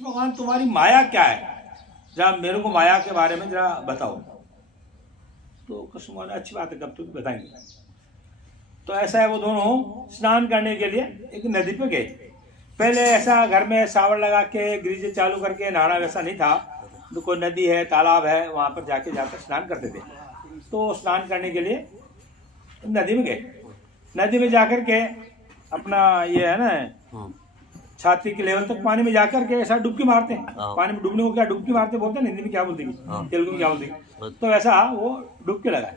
भगवान तुम्हारी माया क्या है, जरा मेरे को माया के बारे में जरा बताओ। तो कृष्ण भगवान अच्छी बात है, कब तो बताएंगे। तो ऐसा है, वो दोनों स्नान करने के लिए एक नदी पे गए। पहले ऐसा घर में सावर लगा के ग्रीजे चालू करके नहाना वैसा नहीं था, तो कोई नदी है तालाब है वहां पर जाके जाकर स्नान करते थे। तो स्नान करने के लिए नदी में गए। नदी में जाकर के अपना ये है ना छाती के लेवल तक पानी में जाकर के ऐसा डुबकी मारते हैं। पानी में डूबने को क्या डुबकी मारते बोलते हैं, हिंदी में क्या बोलते हैं, तेलुगु में क्या बोलते हैं। तो वैसा वो डुबकी लगाए।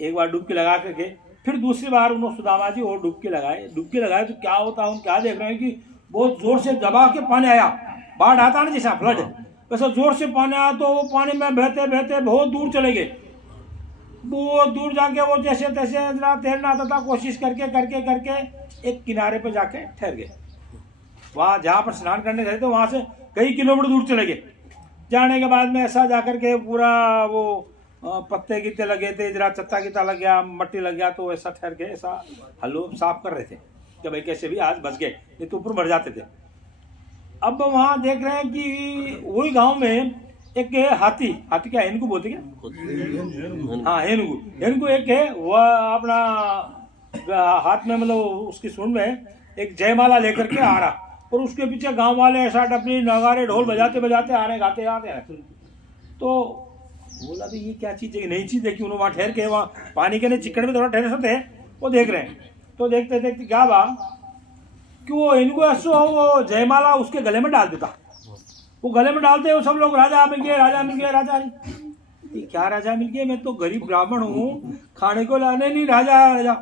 एक बार डुबकी लगा करके फिर दूसरी बार उन्होंने सुदामा जी और डुबकी लगाए तो क्या होता है, क्या देख रहे हैं कि बहुत जोर से दबा के पानी आया, बाढ़ आता ना जैसा फ्लड, वैसा जोर से पानी आया। तो वो पानी में बहते बहते बहुत दूर चले गए। बहुत दूर जाके वो जैसे तैसे तैरना आता था, कोशिश करके करके करके एक किनारे पर जाके ठहर गए। वहाँ जहाँ पर स्नान करने गए थे वहाँ से कई किलोमीटर दूर चले गए। जाने के बाद में ऐसा जाकर के पूरा वो पत्ते गिरते लगे थे, जरा चत्ता गिरता लग गया, मट्टी लग गया, तो ऐसा ठहर के ऐसा हल्लो साफ कर रहे थे कि भाई कैसे भी आज बच गए, नहीं तो ऊपर मर जाते थे। अब वहाँ देख रहे हैं कि वही गांव में एक हाथी क्या हेनकू बोलते क्या, हाँ हेनकू एक है, वह अपना हाथ में मतलब उसकी सूंड में एक जयमाला लेकर के आ रहा, और उसके पीछे गांव वाले ऐसा डपली नगारे ढोल बजाते बजाते आ रहे, गाते आते हैं। तो बोला भी ये क्या चीज़ है, नई चीज़ देखी। उन्होंने वहाँ ठहर के वहाँ पानी के चिकन में थोड़ा ठहरे सकते हैं, वो देख रहे हैं। तो देखते देखते क्या बा कि वो इनको ऐसा वो जयमाला उसके गले में डाल देता। वो गले में डालते वो सब लोग राजा मिल गए, राजा मिल गए, राजा नहीं। क्या राजा मिल गए, मैं तो गरीब ब्राह्मण हूँ, खाने को लाने नहीं राजा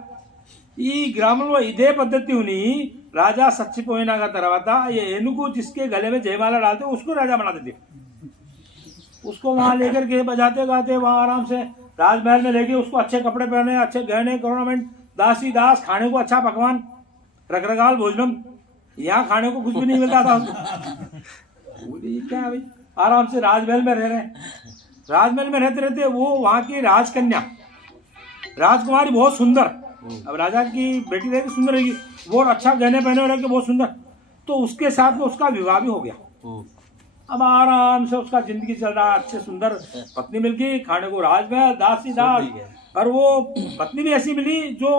ఈ గ్రామంలో ఇదే पद्धति हुई, राजा सच्चिपोइना का तरवाता ये एनुको जिसके गले में जयमाला डालते उसको राजा बना देते। उसको वहां लेकर के बजाते गाते वहां आराम से राजमहल में लेके उसको अच्छे कपड़े पहने, अच्छे गहने गवर्नमेंट, दासी दास, खाने को अच्छा पकवान, रखरखाल भोजनम। यहाँ खाने को कुछ भी नहीं मिलता था उसको। क्या भाई, आराम से राजमहल में रह रहे। राजमहल में रहते रहते वो वहां की राजकन्या राजकुमारी बहुत सुंदर, अब राजा की बेटी रहेगी सुंदर रहेगी, वो अच्छा गहने पहने रहे बहुत सुंदर। तो उसके साथ में उसका विवाह भी हो गया। अब आराम से उसका जिंदगी चल रहा, अच्छे सुंदर पत्नी मिल गई, खाने को राजमहल, दासी दास, और वो पत्नी भी ऐसी मिली जो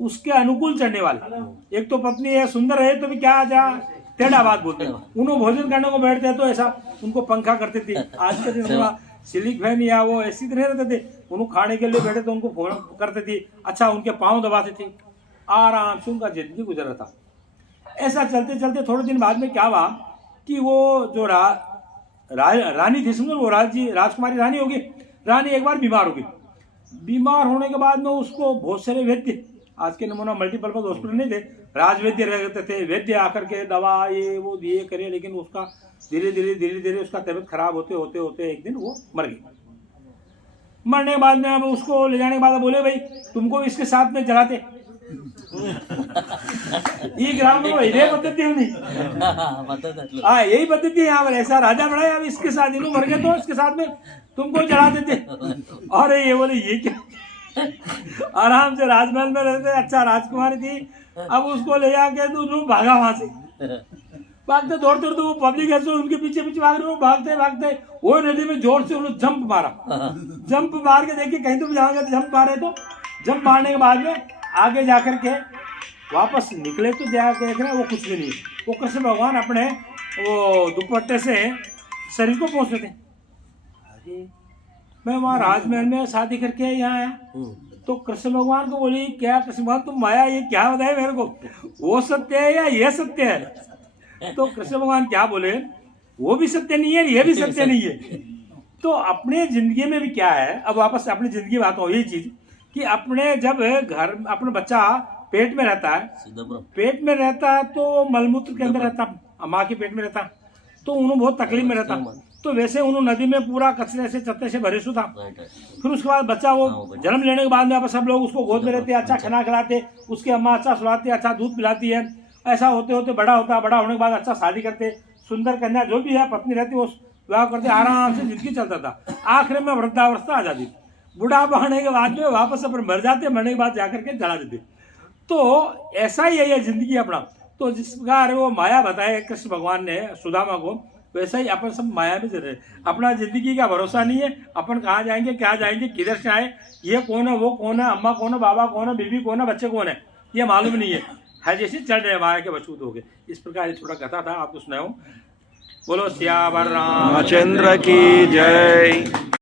उसके अनुकूल चढ़ने वाली। एक तो पत्नी है सुंदर है तो भी क्या जा टेढ़ा बात बोलते हैं। उन्होंने भोजन करने को बैठते हैं तो ऐसा उनको पंखा करती थी। आज के दिन सिलिक फैन या वो ऐसी तरह रहते थे, उनको खाने के लिए बैठे तो उनको फोन करते थी, अच्छा उनके पाँव दबाते थे। आराम से उनका जिंदगी गुजर रहा था। ऐसा चलते चलते थोड़े दिन बाद में क्या हुआ कि वो जो रानी थी, समझो वो राजकुमारी रानी होगी। रानी एक बार बीमार होगी। बीमार होने के बाद में उसको बहुत सारे वैद्य, आज के नमूना मल्टीपर्पज हॉस्पिटल नहीं थे, राजवैद्य रहते थे, वैद्य आकर के दवा ये वो दिए करे, लेकिन उसका धीरे धीरे उसका तबीयत खराब होते होते होते एक दिन वो मर गई। मरने के बाद में अब उसको ले जाने के बाद बोले भाई तुमको इसके साथ में जलाते। ये ग्राम में यही पद्धति होनी, हाँ यही पद्धति है यहाँ पर। ऐसा राजा बड़ा है, अब इसके साथ इन्हों मर गए तो इसके साथ में तुमको जला देते। और ये बोले ये क्या, आराम से राजमहल में रहते, अच्छा राजकुमारी थी। अब उसको ले जाके तो भागा वहां से, भागते दौड़ते वो पब्लिक ऐसे उनके पीछे पीछे भाग रहे, भागते भागते वो नदी में जोर से उन्होंने जंप मारा। जंप मार के देखिए कहीं तो भी जाओगे तो जंप मारे, तो जंप मारने के बाद में आगे जाकर के वापस निकले तो जाकर देख रहे वो कुछ भी नहीं। वो कृष्ण भगवान अपने वो दुपट्टे से शरीर को पोंछ लेते। अरे मैं वहाँ राजमहल में शादी करके यहाँ आया, तो कृष्ण भगवान को बोली क्या कृष्ण भगवान तुम माया ये क्या बताए मेरे को, वो सत्य है या ये सत्य है। तो कृष्ण भगवान क्या बोले, वो भी सत्य नहीं है ये भी सत्य नहीं है। तो अपने जिंदगी में भी क्या है, अब वापस अपनी जिंदगी बात हो, यही चीज कि अपने जब घर अपना बच्चा पेट में रहता है तो मलमूत्र के अंदर रहता, माँ के पेट में रहता, तो उन्होंने बहुत तकलीफ में रहता। तो वैसे उन्होंने नदी में पूरा कचरे से चत्ते से भरे था। फिर उसके बाद बच्चा वो जन्म लेने के बाद में सब लोग उसको गोद में रहते, अच्छा खाना खिलाते, उसकी अम्मा अच्छा सुलाती, अच्छा दूध पिलाती है। ऐसा होते होते बड़ा होने के बाद अच्छा शादी करते, सुंदर कन्या जो भी है पत्नी रहती वो विवाह करते, आराम से जिंदगी चलता था। आखिर में वृद्धावस्था आ जाती, बुढ़ापा होने के बाद में वापस अपन मर जाते, मरने के बाद जाकर के जला देते। तो ऐसा ही है ये जिंदगी अपना। तो जिस प्रकार वो माया बताए कृष्ण भगवान ने सुदामा को, वैसा ही अपन सब माया में चल रहे। अपना जिंदगी का भरोसा नहीं है, अपन कहाँ जाएंगे, क्या जाएंगे, किधर से आए, ये कौन है, वो कौन है, अम्मा कौन है, बाबा कौन है, बीबी कौन है, बच्चे कौन है, ये मालूम नहीं है जैसे चल रहे माया के बछूत हो गए। इस प्रकार ये छोटा कथा था, आपको सुनाऊं। बोलो सियावर रामचंद्र की जय।